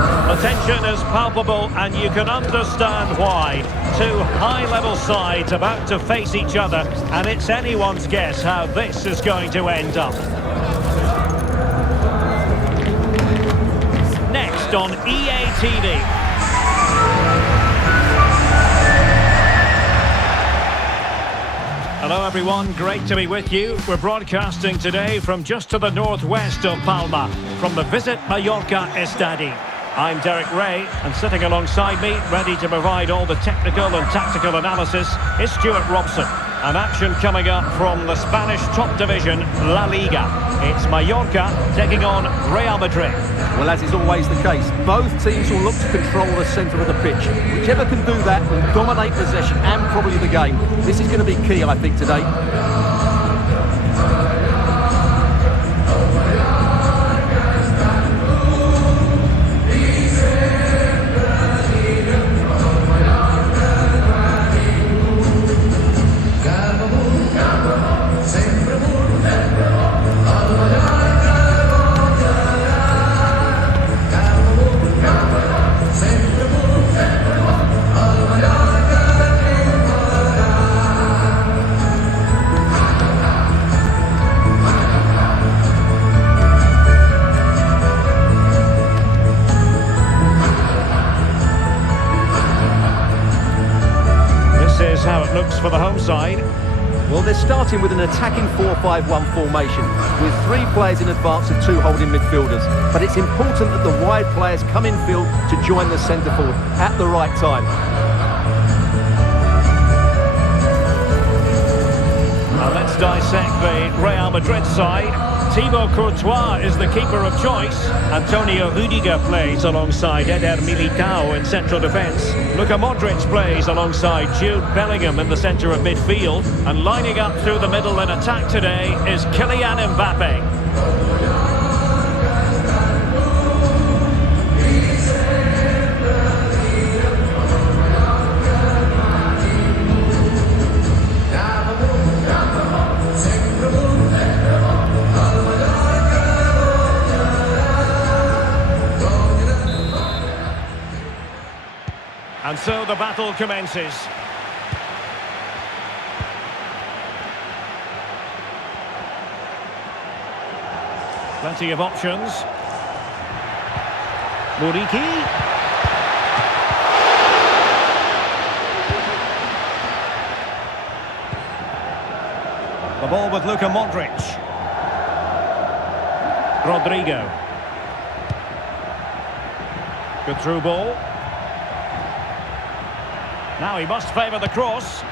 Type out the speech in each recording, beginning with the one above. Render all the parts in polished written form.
The tension is palpable and you can understand why. Two high-level sides about to face each other, and it's anyone's guess how this is going to end up. Next on EA TV. Hello everyone, great to be with you. We're broadcasting today from just to the northwest of Palma, from the Visit Mallorca Estadi. I'm Derek Ray, and sitting alongside me, ready to provide all the technical and tactical analysis, is Stuart Robson. And action coming up from the Spanish top division, La Liga. It's Mallorca taking on Real Madrid. Well, as is always the case, both teams will look to control the centre of the pitch. Whichever can do that will dominate possession and probably the game. This is going to be key, I think, today. How it looks for the home side. Well, they're starting with an attacking 4-5-1 formation with 3 players in advance of 2 holding midfielders. But it's important that the wide players come in field to join the centre forward at the right time. Now let's dissect the Real Madrid side. Thibaut Courtois is the keeper of choice. Antonio Rudiger plays alongside Eder Militao in central defence. Luka Modric plays alongside Jude Bellingham in the centre of midfield. And lining up through the middle in attack today is Kylian Mbappe. And so the battle commences. Plenty of options. Muriqi. The ball with Luka Modric. Rodrigo. Good through ball. Now he must favour the cross.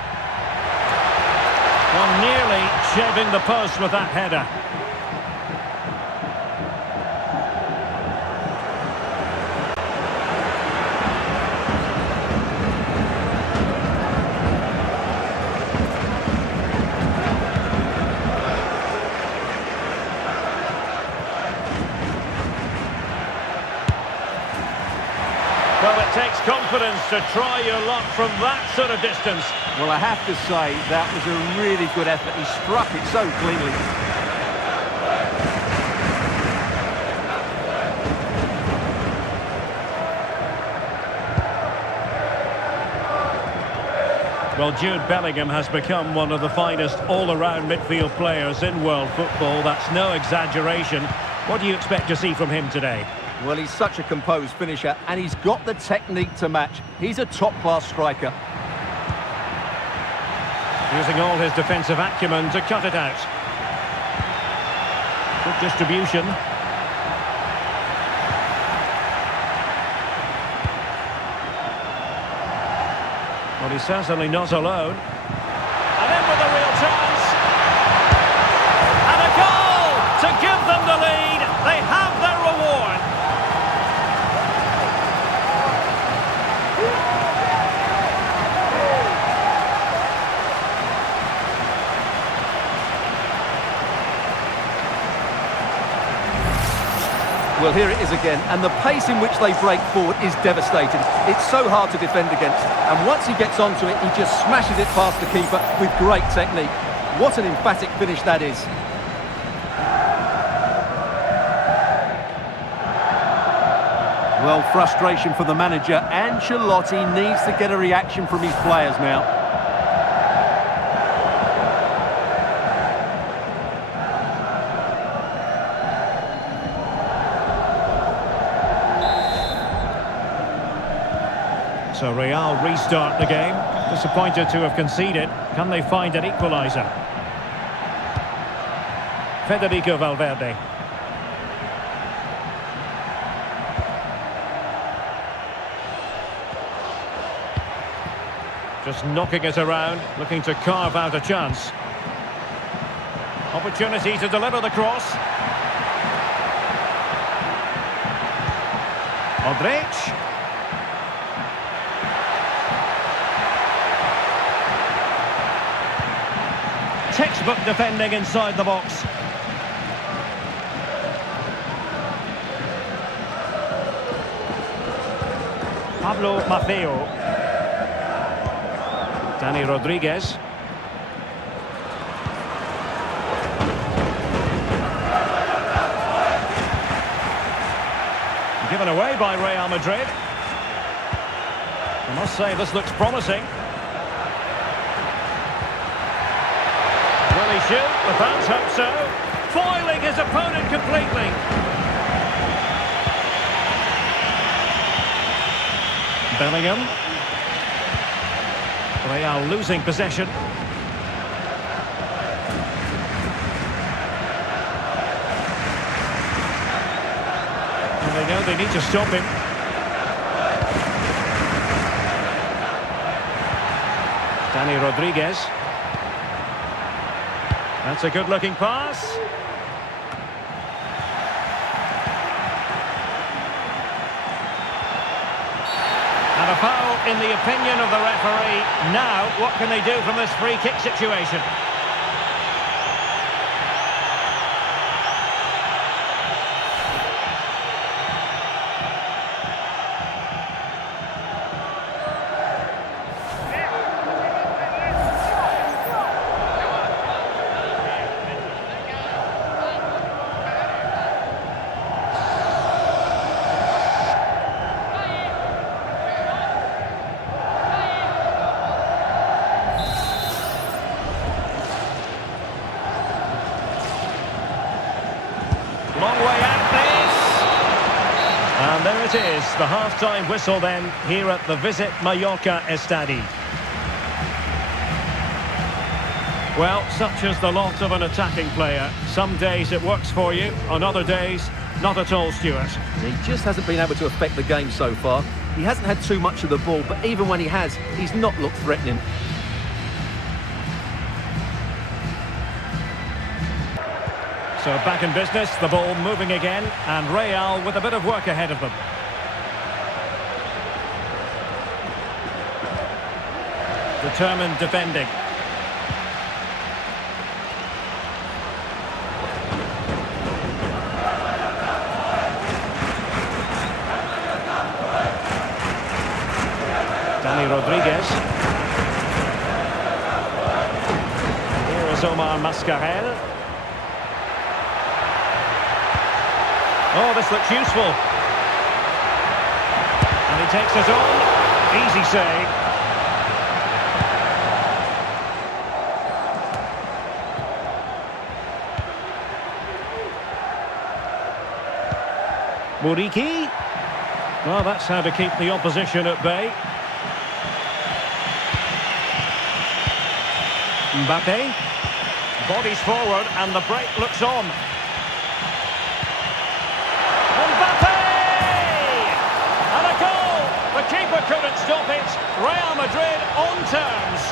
Well, nearly shaving the post with that header. Well, it takes confidence to try your luck from that sort of distance. Well, I have to say, that was a really good effort. He struck it so cleanly. Well, Jude Bellingham has become one of the finest all-around midfield players in world football. That's no exaggeration. What do you expect to see from him today? Well, he's such a composed finisher, and he's got the technique to match. He's a top-class striker. Using all his defensive acumen to cut it out. Good distribution. Well, he's certainly not alone. And in with a real chance. And a goal to give them the lead. They have their reward. Well, here it is again, and the pace in which they break forward is devastating. It's so hard to defend against, and once he gets onto it, he just smashes it past the keeper with great technique. What an emphatic finish that is. Well, frustration for the manager. Ancelotti needs to get a reaction from his players now. So Real restart the game. Disappointed to have conceded. Can they find an equaliser? Federico Valverde. Just knocking it around, looking to carve out a chance. Opportunity to deliver the cross. Modric. Textbook defending inside the box. Pablo Maffeo. Dani Rodriguez. Given away by Real Madrid. I must say this looks promising. Will he shoot? The fans hope so. Foiling his opponent completely. Bellingham. Real losing possession. And they know they need to stop him. Dani Rodriguez. That's a good-looking pass. And a foul in the opinion of the referee. Now, what can they do from this free kick situation? Long way out this. And there it is, the half-time whistle then, here at the Visit Mallorca Estadi. Well, such is the lot of an attacking player. Some days it works for you, on other days, not at all, Stuart. He just hasn't been able to affect the game so far. He hasn't had too much of the ball, but even when he has, he's not looked threatening. So back in business, the ball moving again, and Real with a bit of work ahead of them. Determined defending. Dani Rodriguez. Here is Omar Mascarell. Oh, this looks useful. And he takes it on. Easy save. Muriqi. Well, that's how to keep the opposition at bay. Mbappe. Bodies forward and the break looks on. The keeper couldn't stop it. Real Madrid on terms.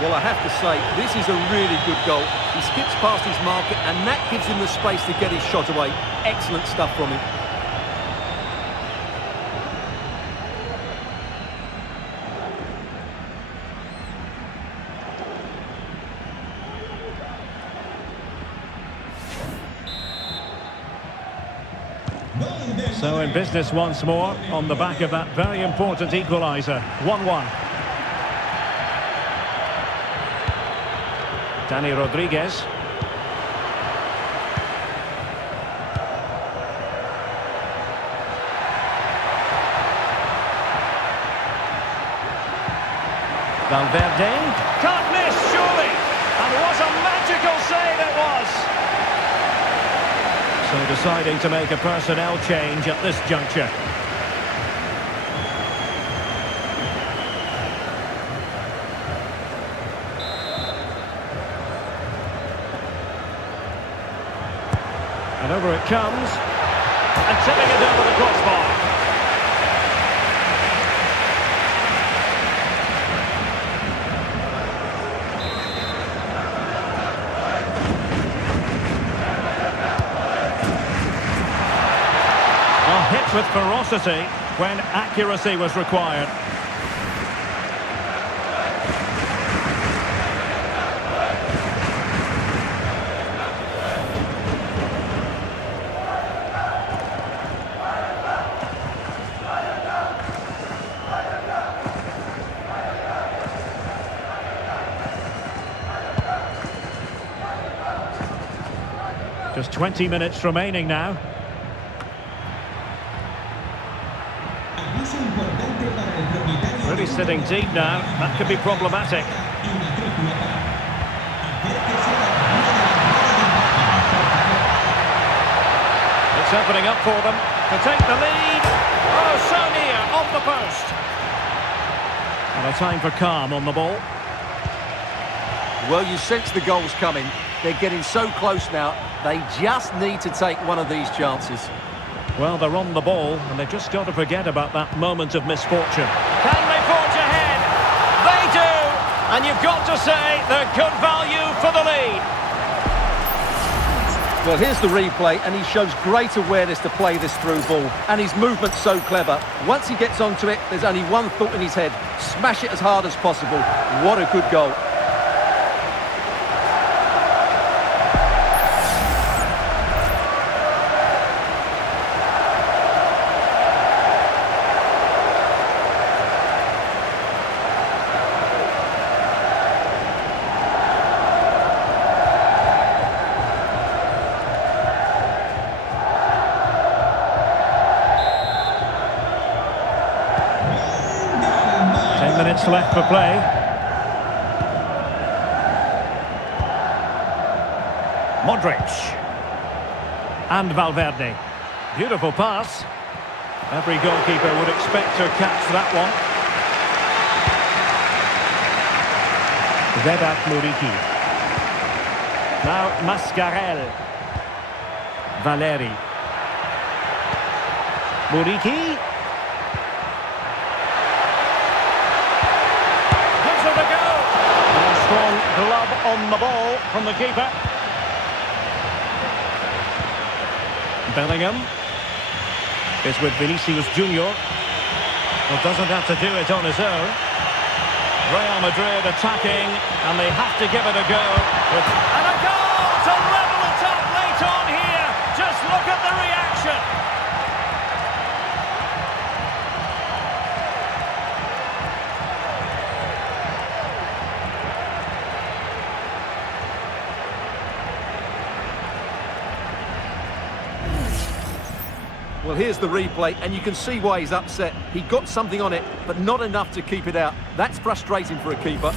Well, I have to say, this is a really good goal. He skips past his marker, and that gives him the space to get his shot away. Excellent stuff from him. So in business once more, on the back of that very important equaliser. 1-1. Dani Rodriguez. Valverde. Can't miss, surely. And what a magical save it was. So deciding to make a personnel change at this juncture. And over it comes. And tipping it over the crossbar. Hit with ferocity when accuracy was required. Just 20 minutes remaining now. Really sitting deep now. That could be problematic. It's opening up for them to take the lead. Oh, so near, off the post. And a time for calm on the ball. Well, you sense the goals coming. They're getting so close now. They just need to take one of these chances. Well, they're on the ball, and they've just got to forget about that moment of misfortune. Can they forge ahead? They do! And you've got to say they're good value for the lead. Well, here's the replay, and he shows great awareness to play this through ball. And his movement's so clever. Once he gets onto it, there's only one thought in his head. Smash it as hard as possible. What a good goal. 10 minutes left for play. Modric. And Valverde. Beautiful pass. Every goalkeeper would expect to catch that one. Vedat Muriqi. Now Mascarell. Valeri. Muriqi. Gives it a go. And a strong glove on the ball from the keeper. Bellingham is with Vinicius Junior. Well, doesn't have to do it on his own. Real Madrid attacking, and they have to give it a go. And a goal to level it up late on here. Just look at the reaction. Well, here's the replay, and you can see why he's upset. He got something on it, but not enough to keep it out. That's frustrating for a keeper.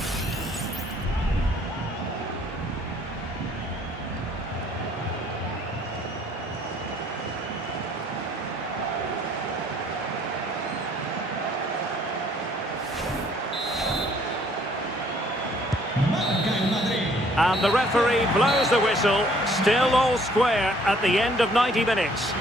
And the referee blows the whistle. Still all square at the end of 90 minutes.